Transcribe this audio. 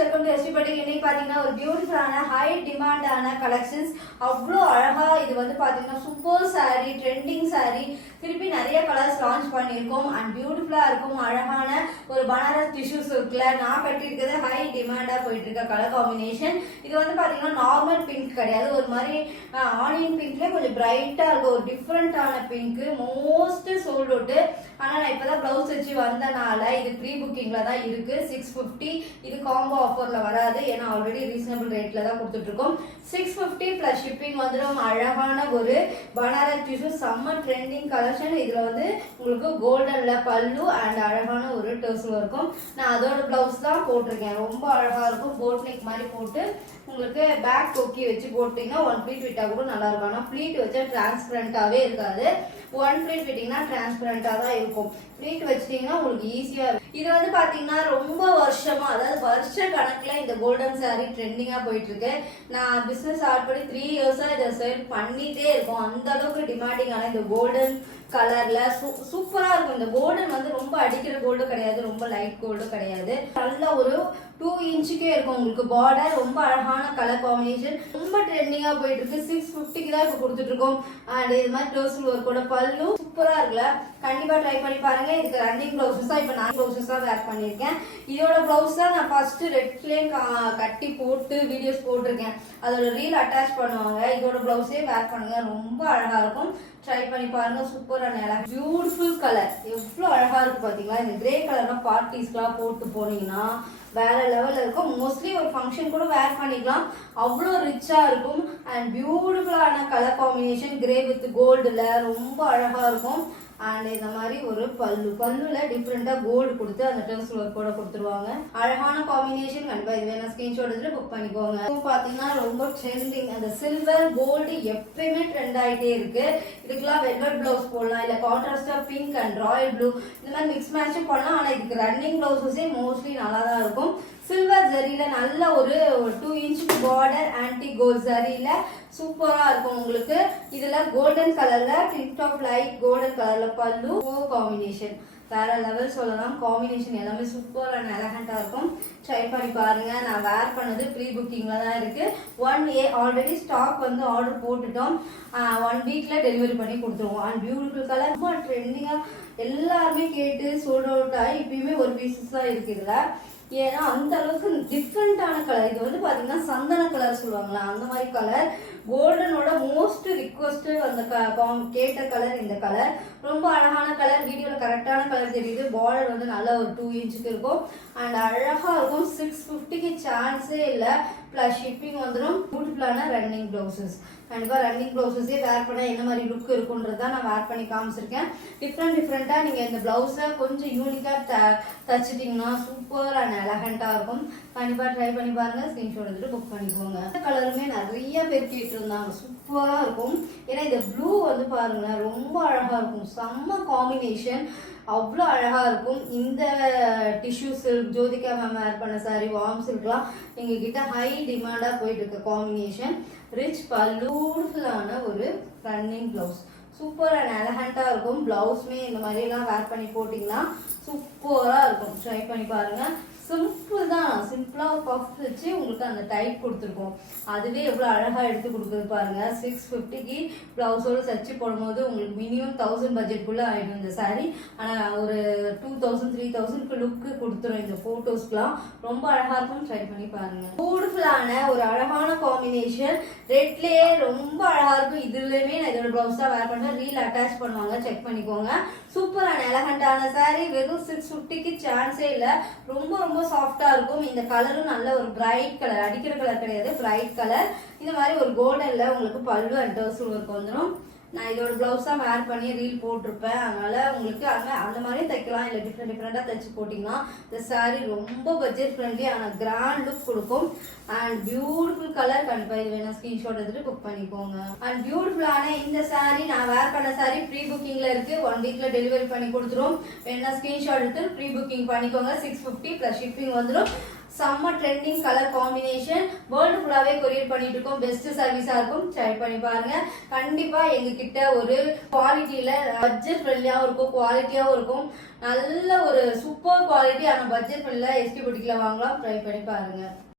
Welcome to ST பட்டிக். இன்னைக்கு பாத்தீங்கன்னா ஒரு பியூட்டிஃபுல்லான ஹை டிமாண்டான கலெக்ஷன்ஸ். அவ்வளோ அழகா இது வந்து பாத்தீங்கன்னா சூப்பர் சாரி, ட்ரெண்டிங் சாரி. திருப்பி நிறைய கலர்ஸ் லான்ச் பண்ணியிருக்கோம் அண்ட் பியூட்டிஃபுல்லா இருக்கும். அழகான ஒரு பனாரஸ் டிஷ்யூஸ் இருக்குல்ல, நான் கட்டியிருக்கிறது ஹை டிமாண்டா போயிட்டு இருக்க கலர் காம்பினேஷன். இது வந்து பாத்தீங்கன்னா நார்மல் பிங்க் கிடையாது, ஒரு மாதிரி ஆனியன் பிங்க்ல கொஞ்சம் பிரைட்டா இருக்கும். ஒரு டிஃப்ரெண்டான பிங்க், மோஸ்ட் சோல்ட் அவுட். ஆனா நான் இப்பதான் பிளவுஸ் வச்சு வந்தனால இது ப்ரீ புக்கிங்ல தான் இருக்கு. 650. இது காம்போ ஆஃபர்ல வராது, ஏன்னா ஆல்ரெடி ரீசனபிள் ரேட்ல தான் கொடுத்துட்டு இருக்கோம். 650 பிளஸ் ஷிப்பிங் வந்துடும். அழகான ஒரு பனாரஸ் டிஷ்யூ, செம்ம ட்ரெண்டிங் கலெக்ஷன். இதுல வந்து உங்களுக்கு கோல்டன்ல பல்லு அண்ட் அழகான ஒரு டர்ஸ்ல இருக்கும். நான் அதோட பிளவுஸ் தான் போட்டிருக்கேன். ரொம்ப அழகா இருக்கும். போட் நெக் மாதிரி போட்டு உங்களுக்கு பேக் கொக்கி வச்சு போட்டீங்கன்னா ஒன் ப்ளீட் விட்டா கூட நல்லா இருக்கும். ஆனா ப்ளீட் வச்சா டிரான்ஸ்பரண்டாவே இருக்காது. ஒன் ப்ளீட் விட்டீங்கன்னா டிரான்ஸ்பரண்டா தான் இருக்கும். ப்ளீட் வச்சிட்டீங்கன்னா உங்களுக்கு ஈஸியா இருக்கும். இது வந்து பாத்தீங்கன்னா ரொம்ப வருஷமா, அதாவது வருஷ கணக்குல இந்த கோல்டன் சாரி ட்ரெண்டிங்கா போயிட்டு இருக்கு. நான் பிசினஸ் ஸ்டார்ட் பண்ணி 3 இயர்ஸா இதை சேல் பண்ணிட்டே இருக்கோம். அந்த அளவுக்கு டிமாண்டிங்கான இந்த கோல்டன் கலர்ல சூப்பரா இருக்கும். இந்த கோல்டன் வந்து ரொம்ப அடிக்கிற கோல்டு கிடையாது, ரொம்ப லைட் கோல்டு கிடையாது. நல்ல ஒரு 2 இன்ச்சுக்கே இருக்கும் உங்களுக்கு பார்டர். ரொம்ப அழகான கலர் காம்பினேஷன், ரொம்ப ட்ரெண்டிங்கா போயிட்டு இருக்கு. 650க்கு தான் இப்ப கொடுத்துட்டு இருக்கோம். அண்ட் இது மாதிரி டர்ஸ்ல் ஒர்க்கோட பல்லு சூப்பரா இருக்குல்ல, கண்டிப்பா ட்ரை பண்ணி பாருங்க. இதுக்கு ரன்னிங் பிளவுசஸ் தான், இப்ப நான் பிளவுசஸ் தான் வேர் பண்ணிருக்கேன். இதோட பிளவுஸ் தான் நான் ஃபர்ஸ்ட் ரெட்லயே கட்டி போட்டு வீடியோஸ் போட்டிருக்கேன். அதோட ரீல் அட்டாச் பண்ணுவாங்க. இதோட பிளவுஸே வேர் பண்ணுங்க, ரொம்ப அழகா இருக்கும். ட்ரை பண்ணி பாருங்க. சூப்பரான பியூட்டிஃபுல் கலர், எவ்வளவு அழகா இருக்கு பாத்தீங்களா. இந்த கிரே கலர்லாம் பார்ட்டிஸ்க்குலாம் போட்டு போனீங்கன்னா வேற லெவல்ல இருக்கும். மோஸ்ட்லி ஒரு ஃபங்க்ஷன் கூட வேர் பண்ணிக்கலாம், அவ்வளோ ரிச்சா இருக்கும். அண்ட் பியூட்டிஃபுல்லான கலர் காம்பினேஷன், கிரே வித் கோல்டுல ரொம்ப அழகா இருக்கும். அண்ட் இந்த மாதிரி ஒரு பல்லுல டிஃப்ரெண்டா கோல்டு கொடுத்து அந்த டர்ஸ் ஒர்க்கோட கொடுத்துருவாங்க. அழகான காம்பினேஷன். கண்டிப்பா இது வேணா ஸ்கிரீன்ஷாட் எடுத்து புக் பண்ணிக்கோங்க. பாத்தீங்கன்னா ரொம்ப ட்ரெண்டிங். அந்த சில்வர் கோல்டு எப்பயுமே ட்ரெண்ட் ஆயிட்டே இருக்கு. இதுக்கெல்லாம் வெல்வெட் பிளவுஸ் போடலாம், இல்ல கான்ட்ராஸ்டா பிங்க் அண்ட் ராயல் ப்ளூ இந்த மாதிரி மிக்ஸ் மேட்சும் பண்ணலாம். ஆனா இதுக்கு ரன்னிங் பிளவுஸஸே மோஸ்ட்லி நல்லா தான் இருக்கும். சில்வர் ஜரியில நல்ல ஒரு 2 இன்ச் பார்டர், ஆன்டி கோல்ட் ஜரியில சூப்பரா இருக்கும் உங்களுக்கு. இதுல கோல்டன் கலர்ல டிப் டாப் லைட் கோல்டன் கலர்ல பல்லு காம்பினேஷன் வேற லெவல் சொல்லலாம். காம்பினேஷன் எல்லாமே சூப்பர் அண்ட் எலகண்டா இருக்கும். ட்ரை பண்ணி பாருங்க. நான் வேர் பண்ணது ப்ரீ புக்கிங்ல தான் இருக்கு. 1 ஆல்ரெடி ஸ்டாக் வந்து ஆர்டர் போட்டுட்டோம். 1 வீக்ல டெலிவரி பண்ணி கொடுத்துருவோம். அண்ட் பியூட்டிஃபுல் கலர், ரொம்ப ட்ரெண்டிங்கா எல்லாருமே கேட்டு சோல்ட் அவுட் ஆகி இப்பயுமே ஒரு பீசஸ் தான் இருக்கு இதுல. ஏன்னா அந்த அளவுக்கு டிஃப்ரெண்டான கலர். இது வந்து பாத்தீங்கன்னா சந்தன கலர் சொல்லுவாங்களா, அந்த மாதிரி கலர். கோல்டனோட மோஸ்ட் ரிக்வஸ்ட் அந்த கேட்ட கலர் இந்த கலர். ரொம்ப அழகான கலர். வீடியோல கரெக்டான கலர் தெரியுது. பார்டர் வந்து நல்ல ஒரு 2 இன்ச்சுக்கு இருக்கும். அண்ட் அழகா இருக்கும். 650க்கு சான்ஸே இல்ல. பிளஸ் ஷிப்பிங் வந்துடும். பியூட்டிஃபுல்லான ரன்னிங் பிளவுசஸ். கண்டிப்பா ரன்னிங் பிளவுசஸே வேர் பண்ணா என்ன மாதிரி லுக் இருக்குன்றதா நான் வேர் பண்ணி காமிச்சிருக்கேன். டிஃப்ரெண்டா நீங்க இந்த பிளவுஸை கொஞ்சம் யூனிக்கா தச்சுட்டீங்கன்னா சூப்பர் அண்ட் எலகண்டா இருக்கும். கண்டிப்பா ட்ரை பண்ணி பாருங்க. ஸ்கிரீன்ஷாட் எடுத்துட்டு புக் பண்ணிக்கோங்க. கலருமே நிறைய பேர் கேட்டு இருந்தாங்க. சூப்பரா இருக்கும். ஏன்னா இந்த ப்ளூ வந்து பாருங்க ரொம்ப அழகா இருக்கும். செம்ம காம்பினேஷன், அவ்வளோ அழகா இருக்கும். இந்த டிஷ்யூ சில்க், ஜோதிகா மேம் வேர் பண்ண சாரி, வார்ம் சில்க்லாம் எங்க கிட்ட ஹை டிமாண்டா போயிட்டு இருக்க காம்பினேஷன். ரிச் பல்லு, பியூட்டிஃபுல்லான ஒரு ரன்னிங் பிளவுஸ், சூப்பர் அண்ட் எலகண்டா இருக்கும். பிளவுஸ்மே இந்த மாதிரி எல்லாம் வேர் பண்ணி போட்டீங்கன்னா சூப்பரா இருக்கும். ட்ரை பண்ணி பாருங்க. சிம்பிள் தான், சிம்பிளா பஃப் வச்சு உங்களுக்கு அந்த டைப் கொடுத்துருக்கோம். அதுவே எவ்வளவு அழகா எடுத்து கொடுக்குறது பாருங்க. 650க்கு பிளவுஸோட சர்ச்சு போடும்போது உங்களுக்கு மினிமம் 1000 பட்ஜெட்குள்ள ஆயிடும் இந்த சாரி. ஆனா ஒரு 2000 3000க்கு லுக்கு கொடுத்துரும் இந்த போட்டோஸ்க்குலாம். ரொம்ப அழகா இருக்கும். ட்ரை பண்ணி பாருங்க. பியூட்டிஃபுல்லான ஒரு அழகான காம்பினேஷன். ரெட்லயே ரொம்ப அழகா இருக்கும். இதுலயுமே நான் இதோட பிளவுஸ் தான் வேர் பண்ணேன். ரீல் அட்டாச் பண்ணுவாங்க, செக் பண்ணிக்கோங்க. சூப்பர் அண்ட் எலகண்டான சாரி. வெறும் 650க்கு சான்ஸே இல்ல. ரொம்ப ரொம்ப சாஃப்டா இருக்கும். இந்த கலரும் நல்ல ஒரு பிரைட் கலர், அடிக்கிற கலர் கிடையாது, பிரைட் கலர். இந்த மாதிரி ஒரு கோல்டன்ல உங்களுக்கு பல்லு அண்ட் டர்ஸ்ல் ஒர்க் வந்துடும். நான் இதோட பிளவுஸ் தான் வேர் பண்ணி ரீல் போட்டிருப்பேன். அதனால உங்களுக்கு அந்த மாதிரி தைக்கலாம், இல்லை டிஃப்ரெண்டா தைச்சு போட்டீங்கன்னா இந்த சாரி ரொம்ப பட்ஜெட் ஃப்ரெண்ட்லி ஆனால் கிராண்ட் லுக் கொடுக்கும். And beautiful colour. கண்டிப்பா இது வேணா ஸ்கிரீன்ஷாட் எடுத்துட்டு புக் பண்ணிக்கோங்க. அண்ட் பியூட்டிஃபுல்லான இந்த சாரி, நான் வேர் பண்ண சாரி ப்ரீ புக்கிங்ல இருக்கு. 1 வீக்ல டெலிவரி பண்ணி கொடுத்துரும். வேணா ஸ்கிரீன்ஷாட் எடுத்து ப்ரீ புக்கிங் பண்ணிக்கோங்க. 650 பிளஸ் ஷிப்பிங் வந்துடும். செம்ம ட்ரெண்டிங் கலர் காம்பினேஷன், வேர்ல்டு ஃபுல்லாவே கொரியர் பண்ணிட்டு இருக்கோம். பெஸ்ட் சர்வீஸா இருக்கும், ட்ரை பண்ணி பாருங்க. கண்டிப்பா எங்க கிட்ட ஒரு குவாலிட்டியில பட்ஜெட் ஃப்ரெண்ட்லியாவும் இருக்கும், குவாலிட்டியாவும் இருக்கும். நல்ல ஒரு சூப்பர் குவாலிட்டி ஆன பட்ஜெட் ஃப்ரெண்ட்லியா எஸ்கே புட்டிக்ல வாங்கலாம், ட்ரை பண்ணி பாருங்க.